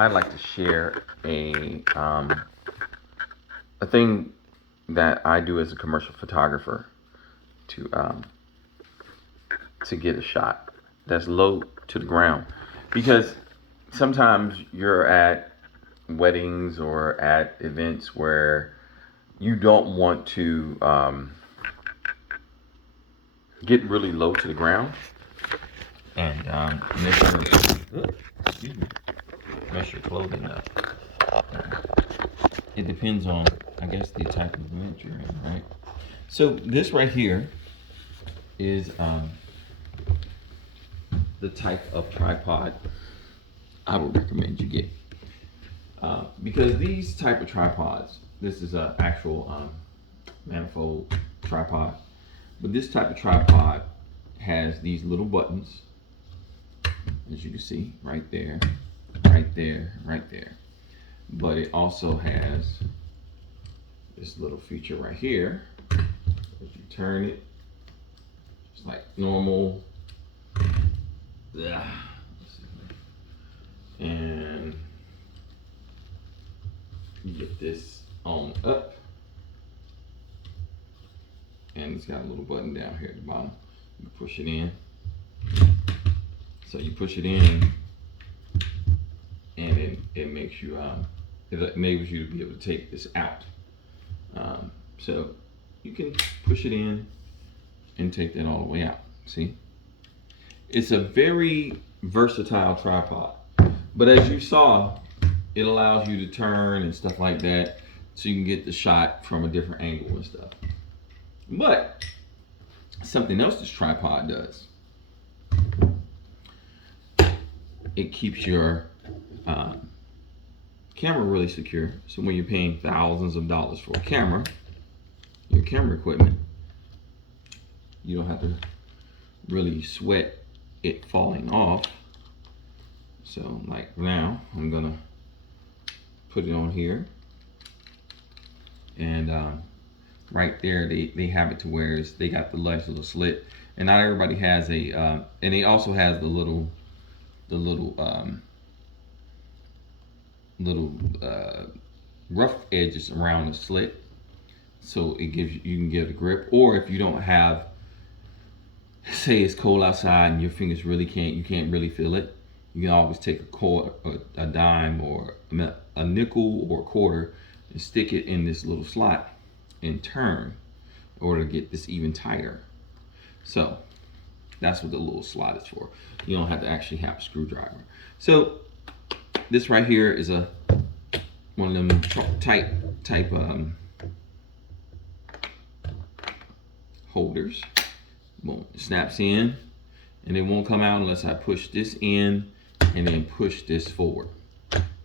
I'd like to share a thing that I do as a commercial photographer to um, to get a shot that's low to the ground, because sometimes you're at weddings or at events where you don't want to get really low to the ground and excuse me, mess your clothing up. It depends on, I guess, the type of event you're in, right? So this right here is the type of tripod I would recommend you get, because these type of tripods, this is an actual manifold tripod, but this type of tripod has these little buttons, as you can see, right there, right there, right there. But it also has this little feature right here. If you turn it, it's like normal. And you get this on up, and it's got a little button down here at the bottom. You push it in. So you push it in, and it makes you it enables you to be able to take this out. So you can push it in and take that all the way out. See, it's a very versatile tripod, but as you saw, it allows you to turn and stuff like that, so you can get the shot from a different angle and stuff. But something else this tripod does, it keeps your camera really secure. So when you're paying thousands of dollars for a camera, your camera equipment, you don't have to really sweat it falling off. So like now, I'm gonna put it on here, and right there they have it to where they got the nice little slit, and not everybody has a and it also has the little rough edges around the slit, so it gives you can get a grip. Or if you don't have, say it's cold outside and your fingers you can't really feel it, you can always take a dime or a nickel or a quarter and stick it in this little slot and turn in order to get this even tighter. So that's what the little slot is for. You don't have to actually have a screwdriver. So this right here is one of them type holders. Boom, it snaps in, and it won't come out unless I push this in and then push this forward.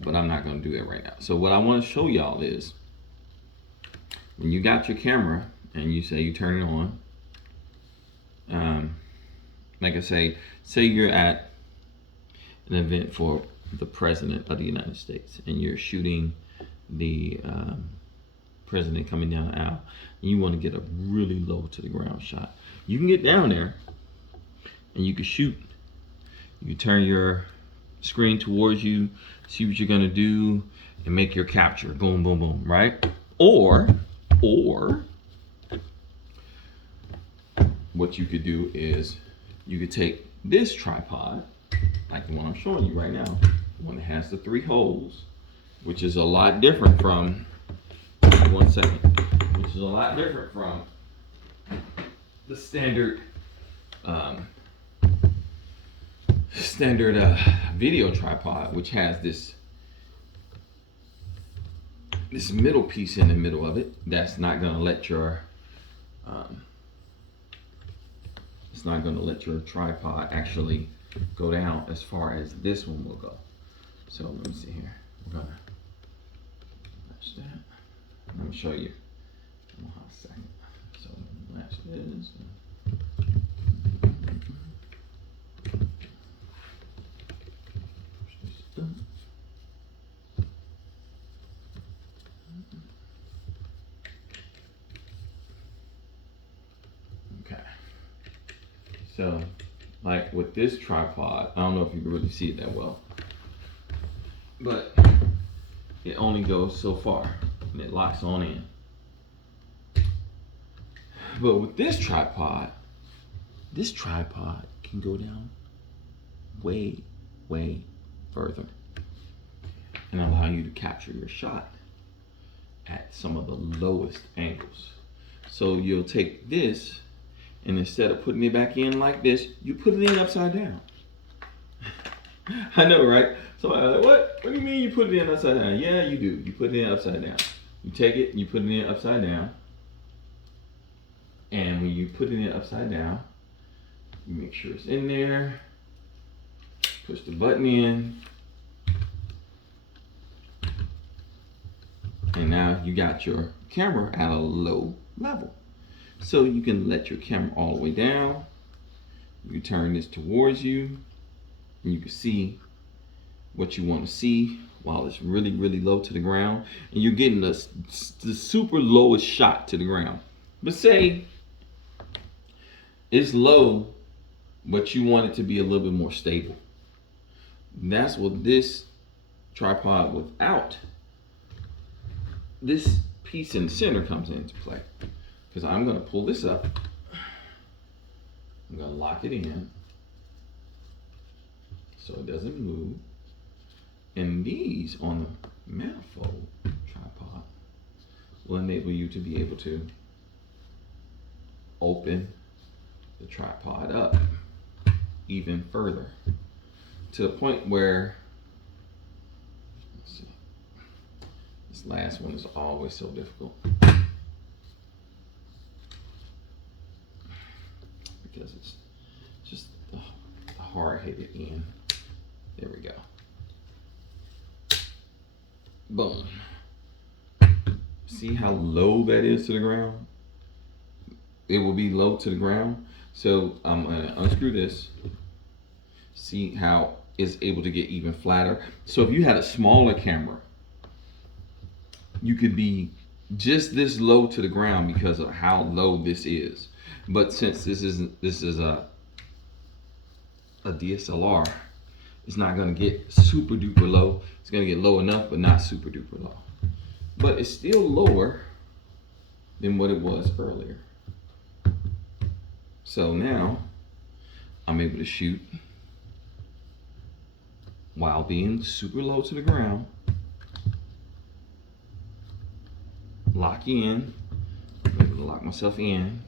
But I'm not going to do that right now. So what I want to show y'all is, when you got your camera and you turn it on, like I say you're at an event for the President of the United States, and you're shooting the President coming down the aisle, and you want to get a really low to the ground shot. You can get down there and you can shoot. You turn your screen towards you, see what you're gonna do, and make your capture. Boom, boom, boom, right? Or what you could do is you could take this tripod, like the one I'm showing you right now, the one that has the 3 holes, which is a lot different from, which is a lot different from the standard video tripod, which has this middle piece in the middle of it. That's not going to let your it's not going to let your tripod actually go down as far as this one will go. So let me see here. We're gonna match that. I'm gonna show you. Hold on a second. So match this. Okay. So, like with this tripod, I don't know if you can really see it that well. but it only goes so far and it locks on in. But with this tripod can go down way, way further and allow you to capture your shot at some of the lowest angles. So you'll take this, and instead of putting it back in like this, you put it in upside down. I know, right? Somebody like, what do you mean you put it in upside down? Yeah, you do. You put it in upside down. You take it, you put it in upside down. And when you put it in upside down, you make sure it's in there. Push the button in. And now you got your camera at a low level. So you can let your camera all the way down. You can turn this towards you. And you can see what you want to see while it's really, really low to the ground. And you're getting the super lowest shot to the ground. But say it's low, but you want it to be a little bit more stable. And that's what this tripod without this piece in the center comes into play. Because I'm going to pull this up. I'm going to lock it in so it doesn't move. And these on the manifold tripod will enable you to be able to open the tripod up even further to the point where, let's see, this last one is always so difficult because it's just the hard-headed end. There we go. Boom. See how low that is to the ground? It will be low to the ground. So I'm gonna unscrew this. See how it's able to get even flatter. So if you had a smaller camera, you could be just this low to the ground because of how low this is. But since this is a DSLR, it's not gonna get super duper low. It's gonna get low enough, but not super duper low. But it's still lower than what it was earlier. So now I'm able to shoot while being super low to the ground. Lock in. I'm able to lock myself in.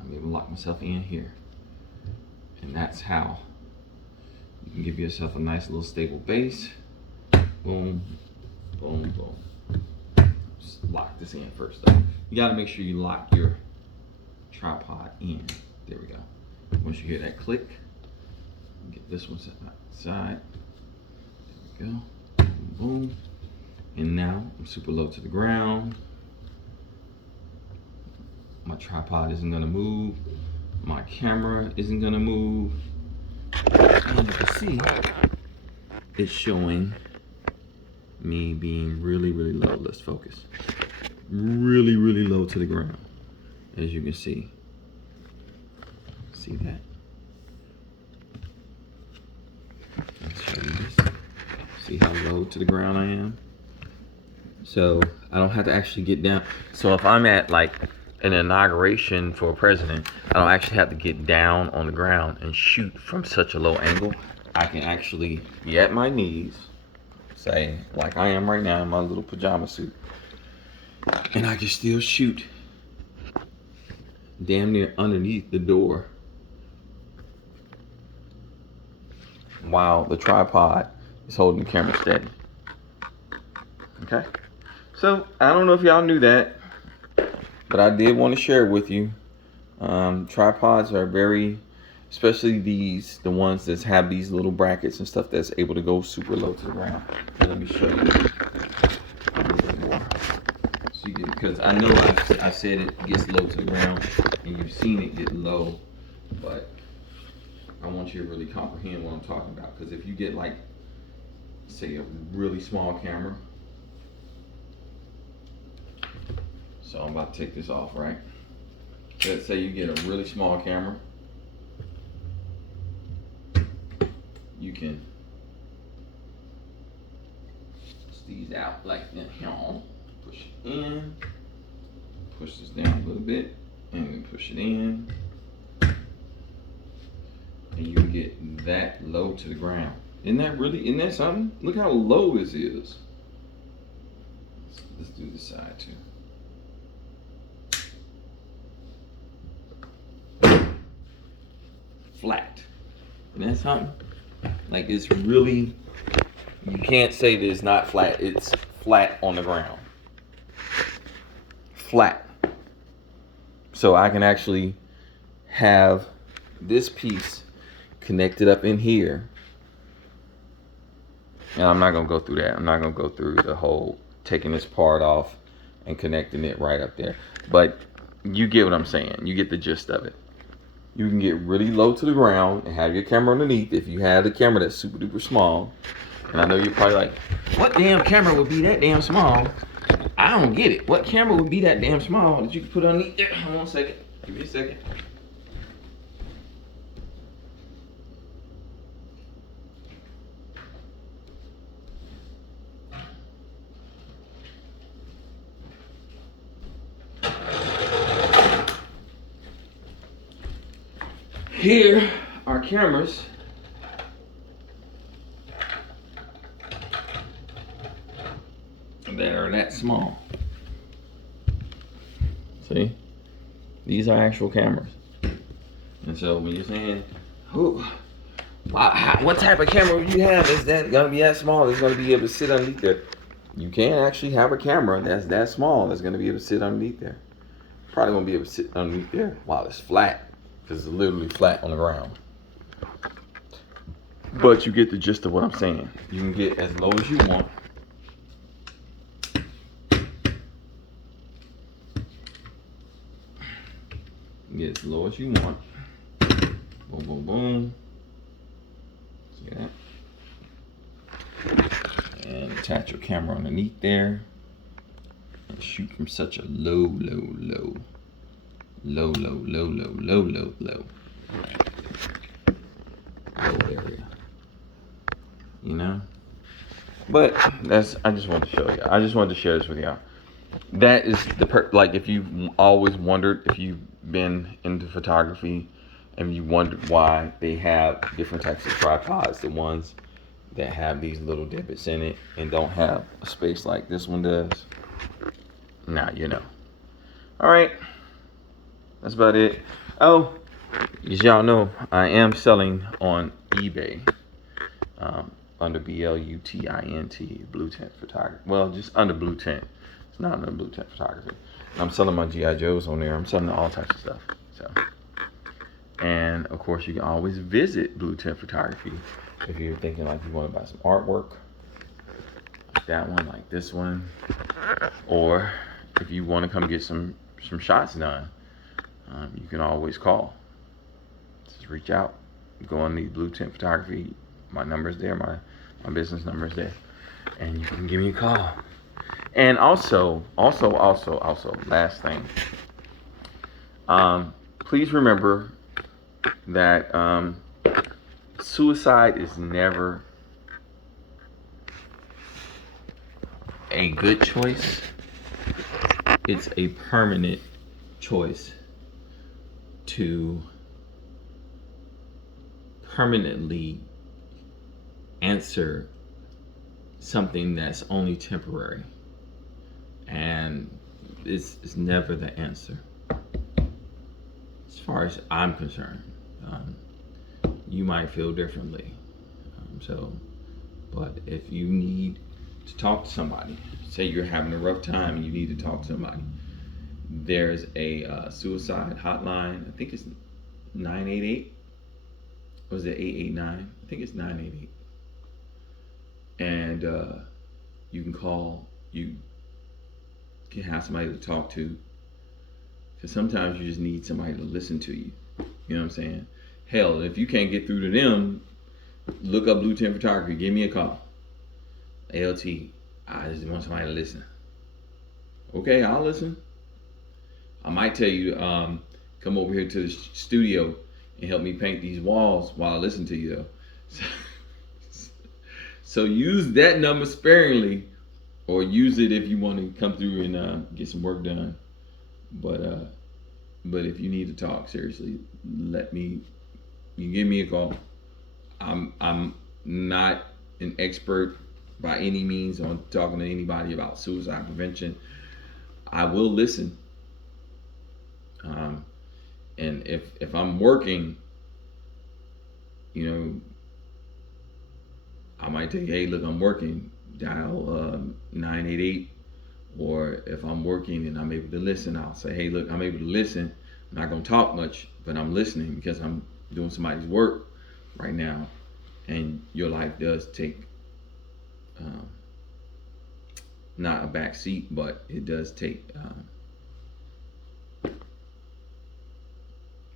I'm able to lock myself in here. And that's how you can give yourself a nice little stable base. Boom, boom, boom. Just lock this in first though. You gotta make sure you lock your tripod in. There we go. Once you hear that click, get this one set aside. There we go. Boom, boom. And now I'm super low to the ground. My tripod isn't gonna move. My camera isn't gonna move. And you can see it's showing me being really, really low. Let's focus. Really, really low to the ground. As you can see. See that? Let's show you this. See how low to the ground I am? So I don't have to actually get down. So if I'm at like an inauguration for a president, I don't actually have to get down on the ground and shoot from such a low angle. I can actually be at my knees, say like I am right now in my little pajama suit, and I can still shoot damn near underneath the door while the tripod is holding the camera steady. Okay, so I don't know if y'all knew that, but I did want to share it with you. Tripods are very, especially the ones that have these little brackets and stuff that's able to go super low to the ground. So let me show you a little bit more. So you get, because I know I said it gets low to the ground, and you've seen it get low, but I want you to really comprehend what I'm talking about. Because if you get like, say, a really small camera. So I'm about to take this off, right? Let's say you get a really small camera. You can these out like that here. Push it in. Push this down a little bit. And then push it in. And you can get that low to the ground. Isn't that something? Look how low this is. Let's do this side too. Flat. Isn't that something? Like, it's really, you can't say that it's not flat. It's flat on the ground. Flat. So I can actually have this piece connected up in here. And I'm not going to go through that. I'm not going to go through the whole taking this part off and connecting it right up there. But you get what I'm saying. You get the gist of it. You can get really low to the ground and have your camera underneath if you have a camera that's super duper small. And I know you're probably like, what damn camera would be that damn small? I don't get it. What camera would be that damn small that you can put underneath there? Hold on a second. Give me a second. Here are cameras that are that small. See? These are actual cameras. And so when you're saying, what type of camera would you have? Is that gonna be that small? It's gonna be able to sit underneath there. You can actually have a camera that's that small that's gonna be able to sit underneath there. Probably won't be able to sit underneath there while it's flat. Because it's literally flat on the ground. But you get the gist of what I'm saying. You can get as low as you want. Get as low as you want. Boom, boom, boom. See that? And attach your camera underneath there. And shoot from such a low area, you know. But I just wanted to show you. I just wanted to share this with y'all. That is like, if you've always wondered, if you've been into photography and you wondered why they have different types of tripods, the ones that have these little divots in it and don't have a space like this one does, now you know. All right. That's about it. Oh, as y'all know, I am selling on eBay under BLUTINT, Blue Tent Photography. Well, just under Blue Tent. It's not under Blue Tent Photography. I'm selling my G.I. Joes on there. I'm selling all types of stuff. So, and of course, you can always visit Blue Tent Photography if you're thinking like you want to buy some artwork, like that one, like this one, or if you want to come get some shots done. You can always call. Just reach out. Go on the Blue Tent Photography. My number's there. My business number is there. And you can give me a call. And also, last thing. Please remember that suicide is never a good choice. It's a permanent choice to permanently answer something that's only temporary, and it's never the answer as far as I'm concerned. You might feel differently, but if you need to talk to somebody, say you're having a rough time and you need to talk to somebody, there's a suicide hotline. I think it's 988. Or is it 889? I think it's 988. And you can call. You can have somebody to talk to. Because sometimes you just need somebody to listen to you. You know what I'm saying? Hell, if you can't get through to them, look up Blue Tent Photography. Give me a call. ALT, I just want somebody to listen. Okay, I'll listen. I might tell you to come over here to the studio and help me paint these walls while I listen to you, though. So use that number sparingly, or use it if you want to come through and get some work done. But if you need to talk seriously, you give me a call. I'm not an expert by any means on talking to anybody about suicide prevention. I will listen. And if I'm working, you know, I might tell you, hey, look, I'm working. Dial 988. Or if I'm working and I'm able to listen, I'll say, hey, look, I'm able to listen. I'm not going to talk much, but I'm listening because I'm doing somebody's work right now. And your life does take not a back seat, but it does take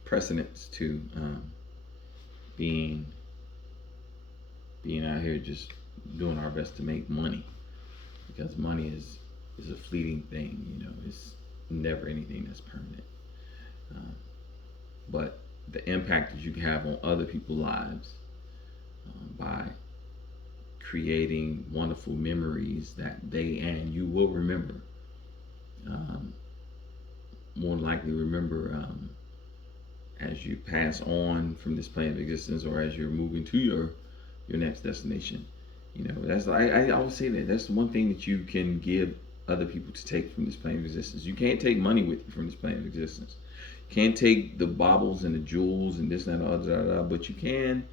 precedence to being out here just doing our best to make money, because money is a fleeting thing. You know, it's never anything that's permanent. But the impact that you have on other people's lives by creating wonderful memories that they and you will remember, more likely remember as you pass on from this plane of existence, or as you're moving to your next destination. You know, that's I always say that's one thing that you can give other people to take from this plane of existence. You can't take money with you from this plane of existence. You can't take the baubles and the jewels and this and that and other, but you can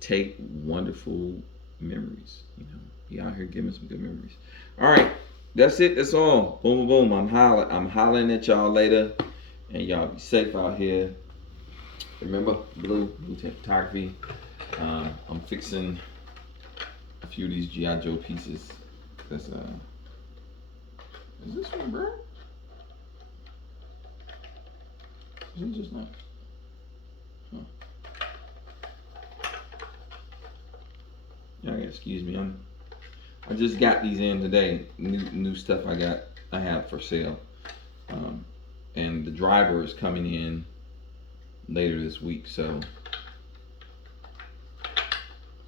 take wonderful memories. You know, be out here giving some good memories. All right, that's it. That's all. Boom, boom, boom. I'm hollering at y'all later, and y'all be safe out here. Remember, Blue Photography. I'm fixing a few of these G.I. Joe pieces. That's is this one, bro? Is it just not? Huh. Y'all gotta excuse me. I just got these in today. New stuff I have for sale. And the driver is coming in later this week, so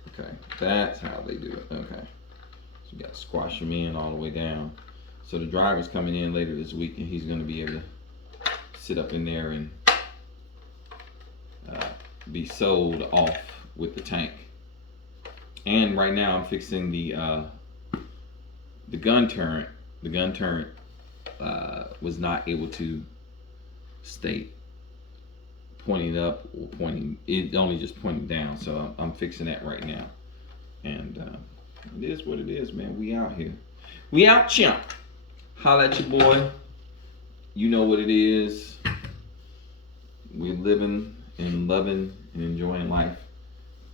okay, that's how they do it. Okay, so you got to squash them in all the way down. So the driver's coming in later this week, and he's going to be able to sit up in there and be sold off with the tank. And right now I'm fixing the gun turret. The gun turret was not able to stay pointing up or pointing. It only just pointing down. So I'm fixing that right now. And it is what it is, man. We out here. We out, chimp. Holla at your boy. You know what it is. We're living and loving and enjoying life.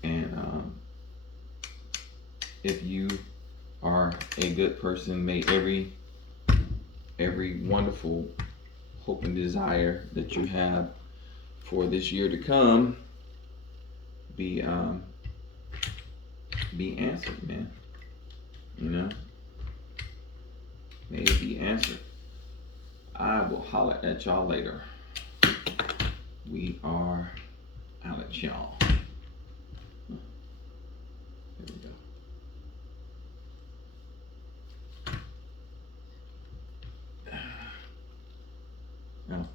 And if you are a good person, may every wonderful hope and desire that you have for this year to come be answered, man. You know, may it be answered. I will holler at y'all later. We are out at y'all. There we go. Oh,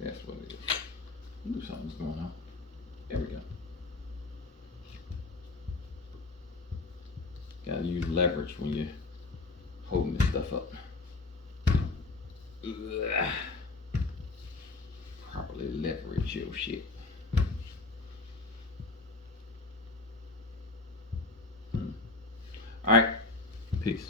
that's what it is. I knew something was going on. There we go. Gotta use leverage when you're holding this stuff up. Ugh. Properly leverage your shit. All right. Peace.